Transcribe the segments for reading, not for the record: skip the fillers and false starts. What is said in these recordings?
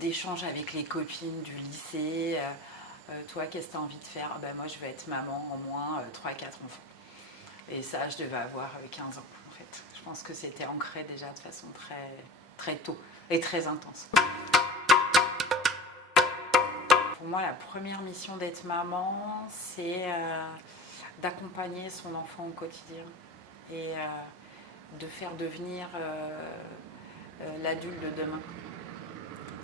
d'échanges avec les copines du lycée. Toi, qu'est-ce que tu as envie de faire? Ben, moi, je vais être maman en moins 3-4 enfants. Et ça, je devais avoir 15 ans, en fait. Je pense que c'était ancré déjà de façon très, très tôt et très intense. Pour moi, la première mission d'être maman, c'est d'accompagner son enfant au quotidien et de faire devenir l'adulte de demain.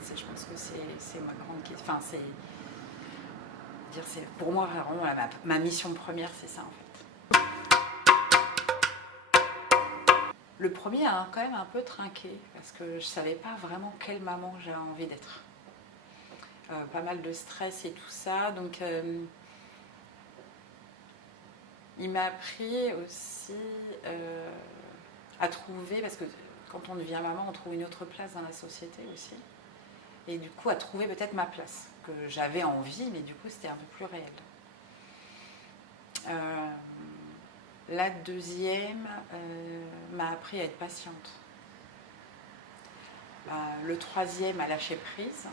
Je pense que c'est ma grande question. Enfin, c'est pour moi vraiment ma mission première, c'est ça en fait. Le premier a quand même un peu trinqué parce que je savais pas vraiment quelle maman j'avais envie d'être. Pas mal de stress et tout ça, donc il m'a appris aussi à trouver, parce que quand on devient maman, on trouve une autre place dans la société aussi. Et du coup, à trouver peut-être ma place, que j'avais envie, mais du coup, c'était un peu plus réel. La deuxième m'a appris à être patiente. Le troisième à lâcher prise.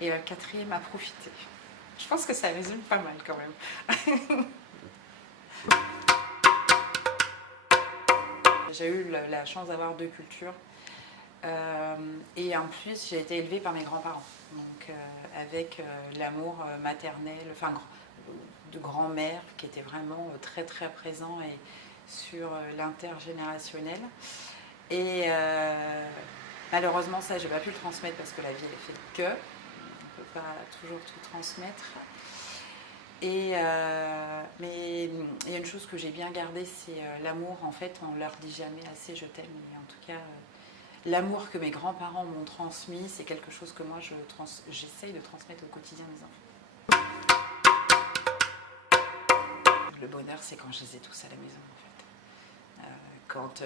Et le quatrième à profiter. Je pense que ça résume pas mal quand même. J'ai eu la chance d'avoir 2 cultures. Et en plus, j'ai été élevée par mes grands-parents. Donc, avec l'amour maternel, enfin, de grand-mère qui était vraiment très très présent et sur l'intergénérationnel. Et malheureusement, ça, j'ai pas pu le transmettre parce que la vie, elle fait que. On peut pas toujours tout transmettre. Et mais il y a une chose que j'ai bien gardée, c'est l'amour. En fait, on leur dit jamais assez je t'aime. Et en tout cas, l'amour que mes grands-parents m'ont transmis, c'est quelque chose que moi j'essaye de transmettre au quotidien à mes enfants. Le bonheur, c'est quand je les ai tous à la maison, en fait. Quand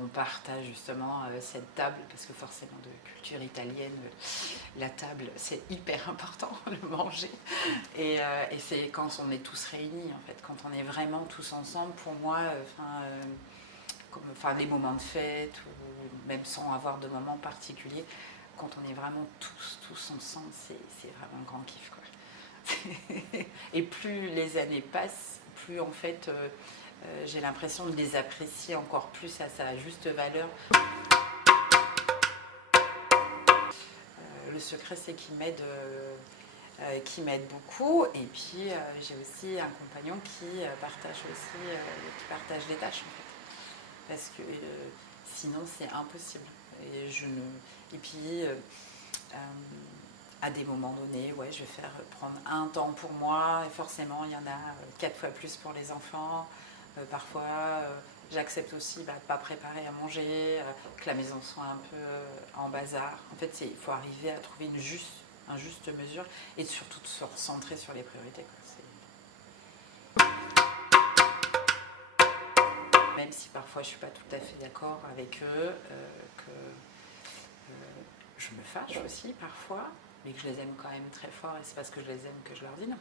on partage justement cette table, parce que forcément de culture italienne, la table c'est hyper important, le manger. Et c'est quand on est tous réunis, en fait, quand on est vraiment tous ensemble, pour moi, les moments de fête, ou même sans avoir de moments particuliers, quand on est vraiment tous ensemble, c'est vraiment un grand kiff, quoi. Et plus les années passent, plus en fait j'ai l'impression de les apprécier encore plus à sa juste valeur. Le secret, c'est qu'ils m'aident beaucoup. Et puis j'ai aussi un compagnon qui partage les tâches, en fait. Parce que sinon c'est impossible. Et puis à des moments donnés, ouais, je vais prendre un temps pour moi, et forcément il y en a 4 fois plus pour les enfants. Parfois j'accepte aussi de ne pas préparer à manger, que la maison soit un peu en bazar. En fait, il faut arriver à trouver une juste mesure et surtout de se recentrer sur les priorités, quoi. Même si parfois je ne suis pas tout à fait d'accord avec eux, que je me fâche aussi parfois, mais que je les aime quand même très fort, et c'est parce que je les aime que je leur dis non.